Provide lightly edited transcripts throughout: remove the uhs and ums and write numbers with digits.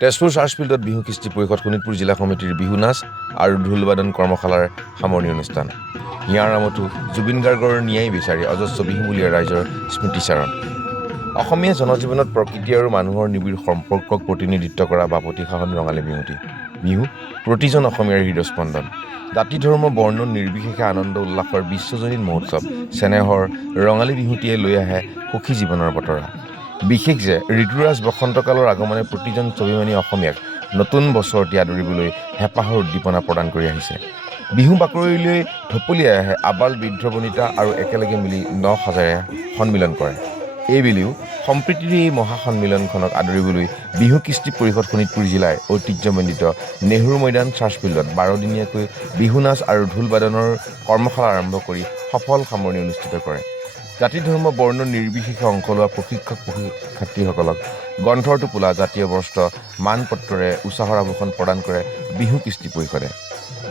তেজপুৰ চাৰ্চফিল্ডত বিহু কৃষ্টি পৰিষদ শোণিতপুৰ জিলা সমিতিৰ বিহু নাচ আৰু ঢোলবাদন কৰ্মশালাৰ সামৰণি অনুষ্ঠান। হিয়াৰ নামতো জুবিন গাৰ্গৰ ন্যায় বিচাৰি অজস্ৰ বিহুমূলীয়া ৰাইজৰ স্মৃতিচাৰণ। অসমীয়া জনজীৱনত প্ৰকৃতি আৰু মানুহৰ নিবিড় সম্পৰ্কক প্ৰতিনিধিত্ব কৰা বাপতিসাহোন ৰঙালী বিহুটি। বিহু প্ৰতিজন অসমীয়াৰ হৃদস্পন্দন। জাতি ধৰ্ম বৰ্ণ নিৰ্বিশেষে আনন্দ উল্লাসৰ বিশ্বজনীন মহোৎসৱ চেনেহৰ ৰঙালী বিহুটিয়ে লৈ আহে সুখী জীৱনৰ বতৰা। বিশেষ যে ঋতুৰাজ বসন্তকালৰ আগমনে প্ৰতিজন স্বাভিমানী অসমীয়াক নতুন বছৰটি আদৰিবলৈ হেঁপাহৰ উদ্দীপনা প্ৰদান কৰি আহিছে। বিহু বাকৰিলৈ ঢপলিয়াই আহে আবাল বৃদ্ধ বনিতা আৰু একেলগে মিলি ন-সাজেৰে সন্মিলন কৰে। এইবেলিও সম্প্ৰীতিৰ এই মহাসন্মিলনখনক আদৰিবলৈ বিহু কৃষ্টি পৰিষদ শোণিতপুৰ জিলাৰ ঐতিহ্যমণ্ডিত নেহৰু মৈদান চাৰ্চফিল্ডত ১২ দিনীয়াকৈ বিহু নাচ আৰু ঢোল-বাদনৰ কৰ্মশালা আৰম্ভ কৰি সফল সামৰণি অনুষ্ঠিত কৰে। জাতি ধৰ্ম বৰ্ণ নিৰ্বিশেষে অংশ লোৱা প্ৰশিক্ষাৰ্থীসকলক গ্ৰন্থৰ টোপোলা জাতীয় বস্ত্ৰ মানপত্ৰৰে উৎসাহৰ আভূষণ প্ৰদান কৰে বিহু কৃষ্টি পৰিষদে।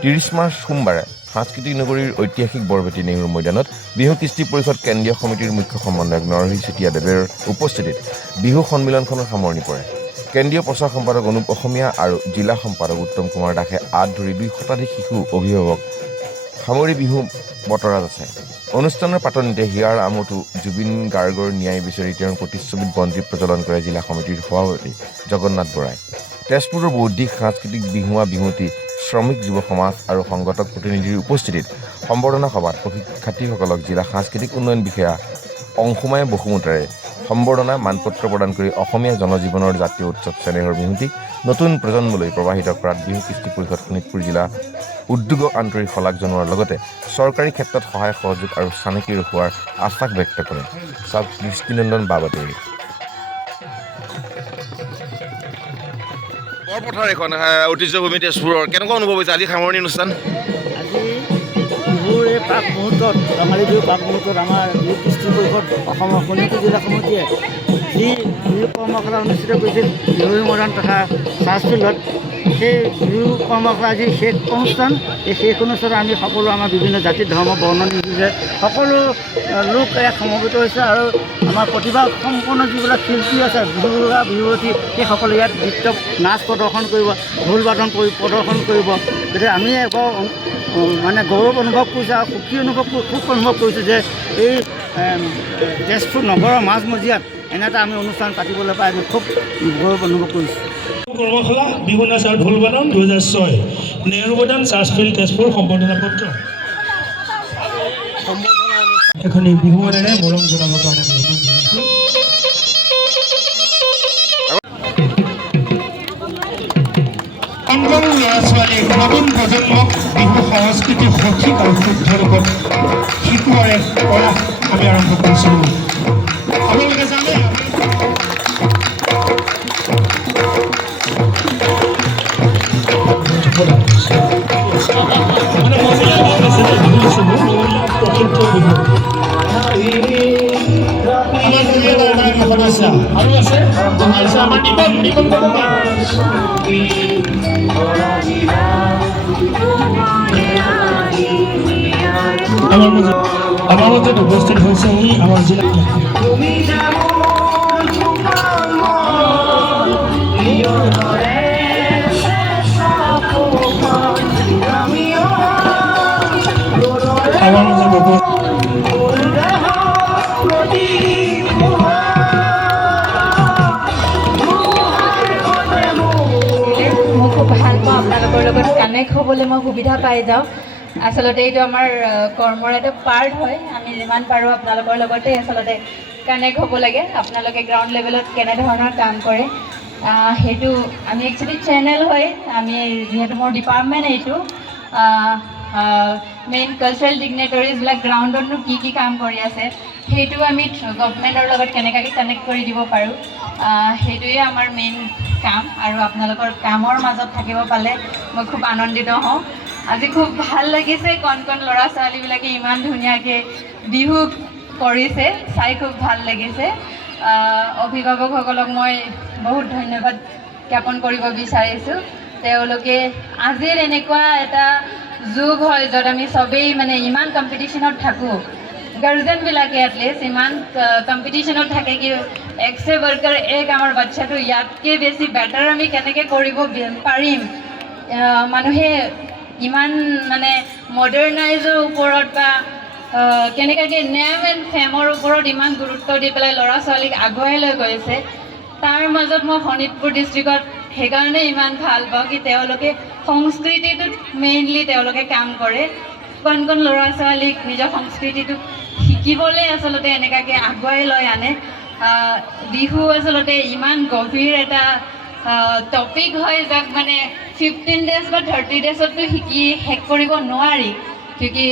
৩০ মাৰ্চ সোমবাৰে সাংস্কৃতিক নগৰীৰ ঐতিহাসিক বৰভেটি নেহৰু মৈদানত বিহু কৃষ্টি পৰিষদ কেন্দ্ৰীয় সমিতিৰ মুখ্য সমন্বয়ক নৰহৰি চেতিয়াদেৱৰ উপস্থিতিত বিহু সন্মিলনখনৰ সামৰণি পৰে। কেন্দ্ৰীয় প্ৰচাৰ সম্পাদক অনুপ অসমীয়া আৰু জিলা সম্পাদক উত্তম কুমাৰ দাসে আঁত ধৰি ২ শতাধিক শিশু অভিভাৱক সামৰি বিহু বতৰাত আছে। অনুষ্ঠানৰ পাতনিতে হিয়াৰ আমঠু জুবিন গাৰ্গৰ ন্যায় বিচাৰি তেওঁৰ প্ৰতিচ্ছবিত বন্তি প্ৰজ্বলন কৰে জিলা সমিতিৰ সভাপতি জগন্নাথ বৰাই। তেজপুৰৰ বৌদ্ধিক সাংস্কৃতিক বিহুৱা বিহুটি শ্ৰমিক যুৱ সমাজ আৰু সংগঠক প্ৰতিনিধিৰ উপস্থিতিত সম্বৰ্ধনা সভাত প্ৰশিক্ষাৰ্থীসকলক জিলা সাংস্কৃতিক উন্নয়ন বিষয়া অংশুমাই বসুমতাৰে সম্বৰ্ধনা মানপত্ৰ প্ৰদান কৰি অসমীয়া জনজীৱনৰ জাতীয় উৎসৱ চেনেহৰ বিহুটিক নতুন প্ৰজন্মলৈ প্ৰৱাহিত কৰাত বিহু কৃষ্টি পৰিষদ শোণিতপুৰ জিলা উদ্যোগক আন্তৰিক শলাগ জনোৱাৰ লগতে চৰকাৰী ক্ষেত্ৰত সহায় সহযোগ আৰু চানেকি ৰখোৱাৰ আশ্বাস ব্যক্ত কৰে। চাওক দৃষ্টিনন্দন বাবাতৰি। বৰপথাৰ এখন ঐতিহ্যভূমি তেজপুৰৰ কেনেকুৱা অনুভৱ হৈছে আজি সামৰণি অনুষ্ঠান? আজি বিহুৰ এই প্ৰাক মুহূৰ্তত ৰঙালী বিহুৰ প্ৰাক মুহূৰ্তত আমাৰ বিহু কৃষ্টি পৰিষদ অসমৰ শোণিতপুৰ জিলা সমিতিয়ে যি বিহু কৰ্মশালা অনুষ্ঠিত কৰিছিল নেহৰু মৈদান তথা চাৰ্চফিল্ডত, সেই বিহু কৰ্মশালা আজি শেষ অনুষ্ঠান। এই শেষ অনুষ্ঠানত আমি সকলো আমাৰ বিভিন্ন জাতি ধৰ্ম বৰ্ণ নিৰ্বিশেষে সকলো লোক ইয়াত সমবেত হৈছে আৰু আমাৰ প্ৰতিভা সম্পন্ন যিবিলাক শিল্পী আছে বিহুৱা বিহুৱতী সেই সকলো ইয়াত নৃত্য নাচ প্ৰদৰ্শন কৰিব, ঢোল বাদন প্ৰদৰ্শন কৰিব। গতিকে আমি একো মানে গৌৰৱ অনুভৱ কৰিছোঁ আৰু সুখ অনুভৱ কৰিছোঁ যে এই তেজপুৰ নগৰৰ মাজমজিয়াত এনে এটা আমি অনুষ্ঠান পাতিবলৈ পাই আমি খুব গৌৰৱ অনুভৱ কৰিছোঁ। কৰ্মশালা বিহু নাচ আৰু ঢোল বাদন ২০০৬ নেহৰু মৈদান চাৰ্চফিল্ড তেজপুৰ সম্বৰ্ধনা পত্ৰ এখনি বিহু গানেৰে মৰম জনাবৰ কাৰণে আমি অংগৰ ল'ৰা-ছোৱালীয়ে নতুন প্ৰজন্মক বিহু সংস্কৃতিৰ সঠিক আৰু শুদ্ধ ৰূপত শিকোৱাৰ এক প্ৰয়াস আমি আৰম্ভ কৰিছিলোঁ। আপোনালোকে জানে আৰু আছে আমাৰ নিপন আমাৰ মাজত উপস্থিত হৈছেহি আমাৰ জিলা ভাল পাওঁ আপোনালোকৰ লগত কানেক্ট হ'বলৈ মই সুবিধা পাই যাওঁ। আচলতে এইটো আমাৰ কৰ্মৰ এটা পাৰ্ট হয়। আমি যিমান পাৰোঁ আপোনালোকৰ লগতে আচলতে কানেক্ট হ'ব লাগে। আপোনালোকে গ্ৰাউণ্ড লেভেলত কেনেধৰণৰ কাম কৰে সেইটো আমি একচুৱেলি চেনেল হয়। আমি যিহেতু মোৰ ডিপাৰ্টমেণ্ট এইটো মেইন কালচাৰেল ডিগনেটৰিজবিলাক গ্ৰাউণ্ডতনো কি কাম কৰি আছে সেইটো আমি গভৰ্ণমেণ্টৰ লগত কেনেকৈ কানেক্ট কৰি দিব পাৰোঁ সেইটোৱে আমাৰ মেইন কাম। আৰু আপোনালোকৰ কামৰ মাজত থাকিব পালে মই খুব আনন্দিত হওঁ। আজি খুব ভাল লাগিছে, কণ ল'ৰা ছোৱালীবিলাকে ইমান ধুনীয়াকৈ বিহু কৰিছে, চাই খুব ভাল লাগিছে। অভিভাৱকসকলক মই বহুত ধন্যবাদ জ্ঞাপন কৰিব বিচাৰিছোঁ। তেওঁলোকে আজিৰ এনেকুৱা এটা যুগ হয় য'ত আমি চবেই মানে ইমান কম্পিটিশ্যনত থাকোঁ, গাৰ্জেনবিলাকে এটলিষ্ট ইমান কম্পিটিশ্যনত থাকে কি একছে বৰ্কাৰ এক আমাৰ বাচ্চাটো ইয়াতকৈ বেছি বেটাৰ আমি কেনেকৈ কৰিব পাৰিম। মানুহে ইমান মানে মডাৰ্ণাইজৰ ওপৰত বা কেনেকৈ নেম এণ্ড ফেমৰ ওপৰত ইমান গুৰুত্ব দি পেলাই ল'ৰা ছোৱালীক আগুৱাই লৈ গৈছে। তাৰ মাজত মই শোণিতপুৰ ডিষ্ট্ৰিক্টত সেইকাৰণে ইমান ভাল পাওঁ কি তেওঁলোকে সংস্কৃতিটোত মেইনলি তেওঁলোকে কাম কৰে। কণ কণ ল'ৰা ছোৱালীক নিজৰ সংস্কৃতিটোক শিকিবলৈ আচলতে এনেকুৱাকৈ আগুৱাই লৈ আনে। বিহু আচলতে ইমান গভীৰ এটা টপিক হয় যাক মানে 15 ডেজ বা 30 ডেজততো শিকি শেষ কৰিব নোৱাৰি। কিয়কি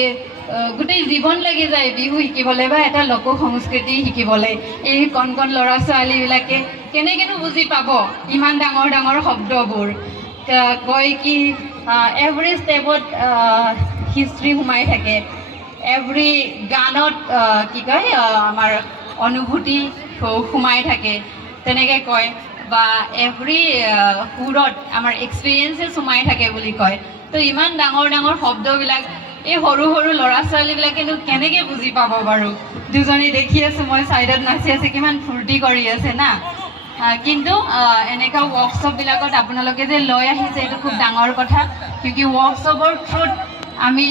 গোটেই জীৱন লাগি যায় বিহু শিকিবলৈ বা এটা লোক সংস্কৃতি শিকিবলৈ। এই কণ কণ ল'ৰা ছোৱালীবিলাকে কেনেকৈনো বুজি পাব ইমান ডাঙৰ ডাঙৰ শব্দবোৰ। কয় কি এভৰি ষ্টেপত হিষ্ট্ৰী সোমাই থাকে, এভৰি গানত কি কয় আমাৰ অনুভূতি সোমাই থাকে তেনেকৈ কয়, বা এভৰি সুৰত আমাৰ এক্সপিৰিয়েঞ্চেছ সোমাই থাকে বুলি কয়। তো ইমান ডাঙৰ ডাঙৰ শব্দবিলাক এই সৰু সৰু ল'ৰা ছোৱালীবিলাকেনো কেনেকৈ বুজি পাব বাৰু। দুজনী দেখি আছোঁ মই ছাইডত নাচি আছে, কিমান ফূৰ্তি কৰি আছে না। কিন্তু এনেকুৱা ৱৰ্কশ্বপবিলাকত আপোনালোকে যে লৈ আহিছে এইটো খুব ডাঙৰ কথা। কিয়কি ৱৰ্কশ্বপৰ থ্ৰুত আমি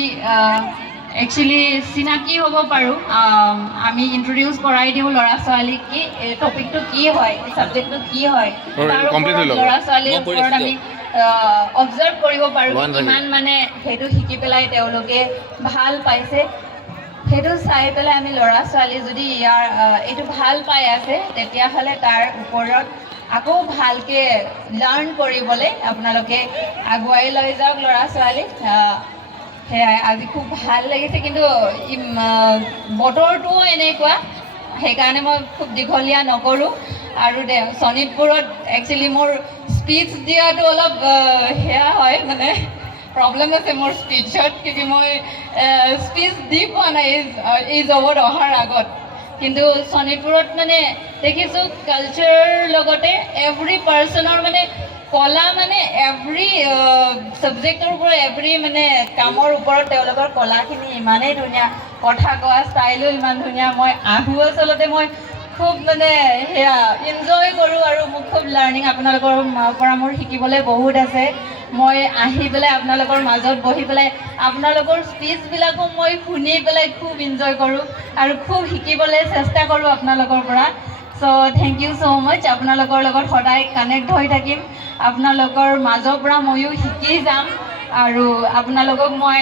একচুৱেলি চিনাকি হ'ব পাৰোঁ। আমি ইণ্ট্ৰডিউচ কৰাই দিওঁ ল'ৰা ছোৱালীক কি এই টপিকটো কি হয়, এই ছাবজেক্টটো কি হয়, তাৰ ওপৰত ল'ৰা ছোৱালীৰ ওপৰত আমি অবজাৰ্ভ কৰিব পাৰোঁ কিমান মানে সেইটো শিকি পেলাই তেওঁলোকে ভাল পাইছে। সেইটো চাই পেলাই আমি ল'ৰা ছোৱালী যদি এইটো ভাল পাই আছে তেতিয়াহ'লে তাৰ ওপৰত আকৌ ভালকৈ লাৰ্ণ কৰিবলৈ আপোনালোকে আগুৱাই লৈ যাওক ল'ৰা ছোৱালী। সেয়াই আজি খুব ভাল লাগিছে। কিন্তু বতৰটোও এনেকুৱা, সেইকাৰণে মই খুব দীঘলীয়া নকৰোঁ। আৰু শোণিতপুৰত একচুৱেলি মোৰ স্পীচ দিয়াটো অলপ সেয়া হয়, মানে প্ৰব্লেম আছে মোৰ স্পীচত। কিয়কি মই স্পীচ দি পোৱা নাই এই জবত অহাৰ আগত। কিন্তু শোণিতপুৰত মানে দেখিছোঁ কালচাৰৰ লগতে এভৰি পাৰ্চনৰ মানে কলা, মানে এভৰি ছাবজেক্টৰ ওপৰত এভৰি মানে কামৰ ওপৰত তেওঁলোকৰ কলাখিনি ইমানেই ধুনীয়া, কথা কোৱা ষ্টাইলো ইমান ধুনীয়া। মই আহোঁ আচলতে মই খুব মানে সেয়া এনজয় কৰোঁ আৰু মোক খুব লাৰ্ণিং আপোনালোকৰ পৰা মোৰ শিকিবলৈ বহুত আছে। মই আহি পেলাই আপোনালোকৰ মাজত বহি পেলাই আপোনালোকৰ স্পীচবিলাকো মই শুনি পেলাই খুব এনজয় কৰোঁ আৰু খুব শিকিবলৈ চেষ্টা কৰোঁ আপোনালোকৰ পৰা। চ' থেংক ইউ ছ' মাছ। আপোনালোকৰ লগত সদায় কানেক্ট হৈ থাকিম, আপোনালোকৰ মাজৰ পৰা ময়ো শিকি যাম। আৰু আপোনালোকক মই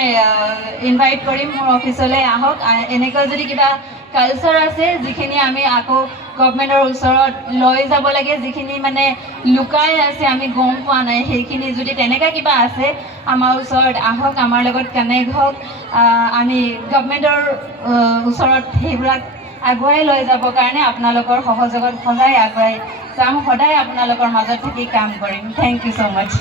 ইনভাইট কৰিম মোৰ অফিচলৈ আহক। এনেকৈ যদি কিবা কালচাৰ আছে যিখিনি আমি আকৌ গভৰ্ণমেণ্টৰ ওচৰত লৈ যাব লাগে, যিখিনি মানে লুকাই আছে আমি গম পোৱা নাই, সেইখিনি যদি তেনেকুৱা কিবা আছে আমাৰ ওচৰত আহক, আমাৰ লগত কানেক্ট হওক। আমি গভৰ্ণমেণ্টৰ ওচৰত সেইবিলাক আগুৱাই লৈ যাবৰ কাৰণে আপোনালোকৰ সহযোগত সদায় আগুৱাই যাম, সদায় আপোনালোকৰ মাজত থাকি কাম কৰিম। Thank you so' much.